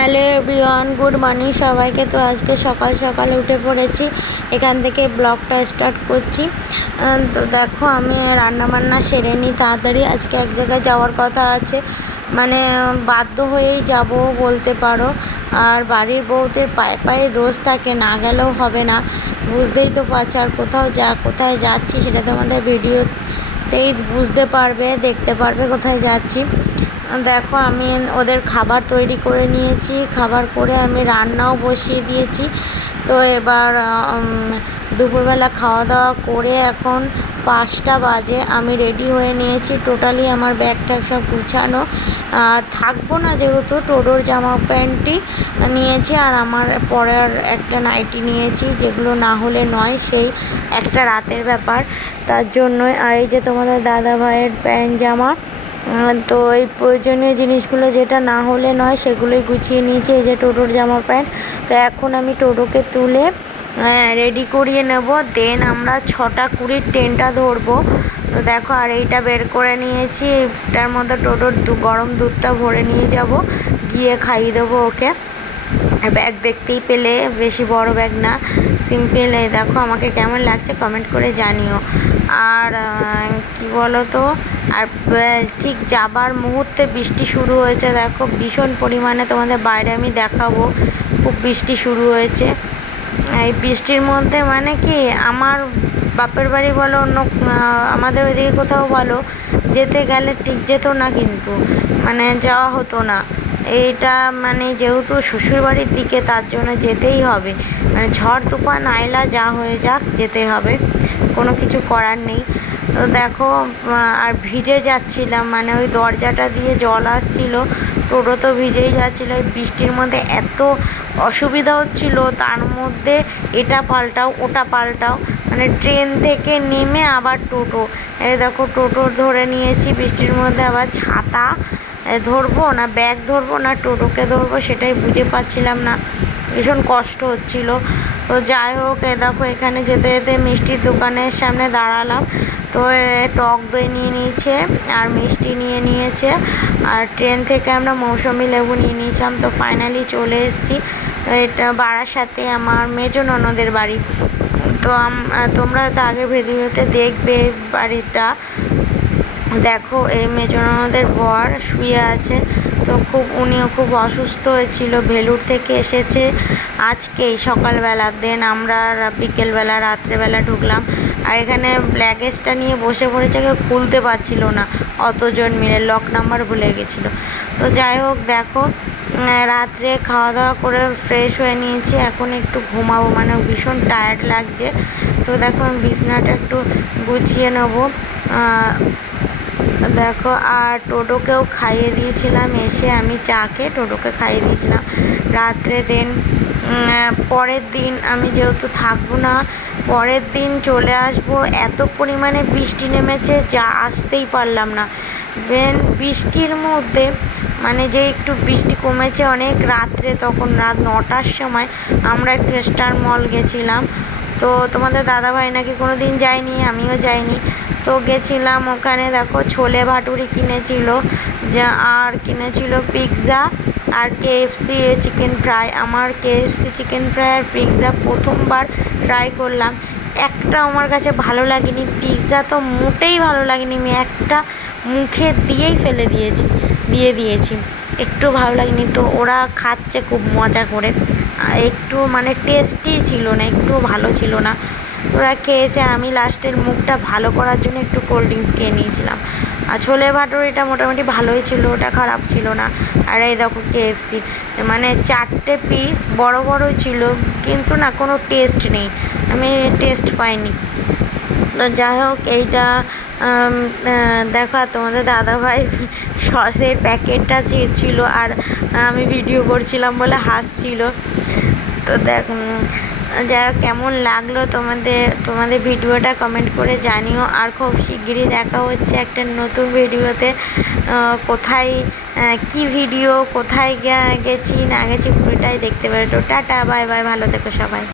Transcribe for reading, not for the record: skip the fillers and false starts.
Hello everyone, good morning সবাইকে। তো আজকে সকাল সকাল উঠে পড়েছি, এখান থেকে ব্লগটা স্টার্ট করছি। তো দেখো, আমি রান্নাবান্না সেরে নিই তাড়াতাড়ি। আজকে এক জায়গায় যাওয়ার কথা আছে, মানে বাধ্য হয়েই যাব বলতে পারো। আর বাড়ির বউদের পায়ে পায়ে দোষ থাকে, না গেলেও হবে না, বুঝতেই তো পারছো। আর কোথায় যাচ্ছি সেটা তোমাদের ভিডিওতেই বুঝতে পারবে, দেখতে পারবে কোথায় যাচ্ছি। দেখো, আমি ওদের খাবার তৈরি করে নিয়েছি, খাবার করে আমি রান্নাও বসিয়ে দিয়েছি। তো এবার দুপুরবেলা খাওয়া দাওয়া করে এখন 5টা বাজে, আমি রেডি হয়ে নিয়েছি। টোটালি আমার ব্যাগ ট্যাগ সব গুছানো, আর থাকবো না যেহেতু টোটোর জামা প্যান্টই নিয়েছি, আর আমার পরার একটা নাইটি নিয়েছি, যেগুলো না হলে নয়, সেই একটা রাতের ব্যাপার, তার জন্যই। আর এই যে তোমাদের দাদা ভাইয়ের প্যান্ট জামা, তো এই প্রয়োজনীয় জিনিসগুলো যেটা না হলে নয় সেগুলোই গুছিয়ে নিয়েছি। এই যে টোটোর জামা প্যান্ট। তো এখন আমি টোটোকে তুলে রেডি করিয়ে নেব, দেন আমরা 6:20 ট্রেনটা ধরবো। তো দেখো, আর এইটা বের করে নিয়েছি, এটার মধ্যে টোটোর গরম দুধটা ভরে নিয়ে যাব, গিয়ে খাইয়ে দেবো ওকে। আর ব্যাগ দেখতেই পেলে, বেশি বড় ব্যাগ না, সিম্পল। এই দেখো, আমাকে কেমন লাগছে কমেন্ট করে জানিও। আর কি বলো তো, আর ঠিক যাবার মুহূর্তে বৃষ্টি শুরু হয়েছে, দেখো ভীষণ পরিমাণে, তোমাদের বাইরে আমি দেখাবো, খুব বৃষ্টি শুরু হয়েছে। এই বৃষ্টির মধ্যে মানে কি, আমার বাপের বাড়ি বলো, অন্য আমাদের ওইদিকে কোথাও বলো, যেতে গেলে ঠিক যেত না, কিন্তু মানে যাওয়া হতো না। এইটা মানে যেহেতু শ্বশুরবাড়ির দিকে, তার জন্য যেতেই হবে, মানে ঝড় তুফান আইলা যা হয়ে যাক যেতে হবে, কোনো কিছু করার নেই। তো দেখো, আর ভিজে যাচ্ছিলাম, মানে ওই দরজাটা দিয়ে জল আসছিল, টোটো তো ভিজেই যাচ্ছিলো। বৃষ্টির মধ্যে এত অসুবিধা হচ্ছিল, তার মধ্যে এটা পাল্টাও ওটা পাল্টাও, মানে ট্রেন থেকে নেমে আবার টোটো। এই দেখো, টোটো ধরে নিয়েছি বৃষ্টির মধ্যে, আবার ছাতা ধরবো না ব্যাগ ধরবো না টোটোকে ধরবো, সেটাই বুঝে পাচ্ছিলাম না, ভীষণ কষ্ট হচ্ছিল। তো যাই হোক, দেখো এখানে যেতে যেতে মিষ্টির দোকানের সামনে দাঁড়ালাম। তো টক দই নিয়ে নিয়েছে, আর মিষ্টি নিয়ে নিয়েছে, আর ট্রেন থেকে আমরা মৌসুমি লেবু নিয়ে নিয়েছিলাম। তো ফাইনালি চলে এসেছি, এটা বারাসাতে আমার মেজো ননদের বাড়ি। তো তোমরা হয়তো আগের ভিডিওতে দেখবে বাড়িটা। দেখো, এই মেজো ননদের বর শুয়ে আছে। তো উনিও খুব অসুস্থ হয়েছিল, ভেলুর থেকে এসেছে আজকেই সকালবেলা, দেন আমরা বিকেলবেলা রাত্রেবেলা ঢুকলাম। আর এখানে ব্ল্যাগেজটা নিয়ে বসে পড়েছে, কেউ খুলতে পারছিল না, অতজন মিলে লক নাম্বার ভুলে গেছিলো। তো যাই হোক, দেখো রাত্রে খাওয়া দাওয়া করে ফ্রেশ হয়ে নিয়েছি, এখন একটু ঘুমাবো, মানে ভীষণ টায়ার্ড লাগছে। তো দেখো, আমি বিছানাটা একটু গুছিয়ে নেবো। দেখো, আর টোটোকেও খাইয়ে দিয়েছিলাম, এসে আমি চা খেয়ে টোটোকে খাইয়ে দিয়েছিলাম রাত্রে। দেন পরের দিন আমি যেহেতু থাকবো না, পরের দিন চলে আসবো। এত পরিমাণে বৃষ্টি নেমেছে, যা আসতেই পারলাম না। দেন বৃষ্টির মধ্যে, মানে যে একটু বৃষ্টি কমেছে অনেক রাত্রে, তখন রাত 9টার সময় আমরা একটু স্টার মল গেছিলাম। তো তোমাদের দাদাভাই নাকি কোনো দিন যায়নি, আমিও যাইনি, তো গেছিলাম ওখানে। দেখো, ছোলে ভাটুরি কিনেছিল, আর কিনেছিল পিৎজা আর কেএফসি চিকেন ফ্রাই। আমার কেএফসি চিকেন ফ্রাই আর পিৎজা প্রথমবার ট্রাই করলাম, একটা আমার কাছে ভালো লাগেনি, পিৎজা তো মোটেই ভালো লাগেনি, আমি একটা মুখে দিয়েই দিয়ে দিয়েছি, একটু ভালো লাগেনি। তো ওরা খাচ্ছে খুব মজা করে, একটু মানে টেস্টি ছিল না, একটু ভালো ছিল না। ওরা খেয়েছে, আমি লাস্টের মুখটা ভালো করার জন্য একটু কোল্ড ড্রিঙ্কস খেয়ে নিয়েছিলাম। আর ছোলে ভাটুরিটা মোটামুটি ভালোই ছিল, ওটা খারাপ ছিল না। আর এই দেখো কেএফসি, মানে 4টে পিস বড় বড়ই ছিল, কিন্তু না কোনো টেস্ট নেই, আমি টেস্ট পাইনি। তো যাই হোক, এইটা দেখো, তোমাদের দাদাভাই সসের প্যাকেটটা ছিঁড়ছিল, আর আমি ভিডিও করছিলাম বলে হাসছিল। তো দেখো, যাই হোক, কেমন লাগলো তোমাদের ভিডিওটা কমেন্ট করে জানিও। আর খুব শিগগিরই দেখা হচ্ছে একটা নতুন ভিডিওতে। কোথায় কি ভিডিও, কোথায় গেছি না গেছি পুরোটাই দেখতে পাবে। তো টাটা, বাই বাই, ভালো থেকো সবাই।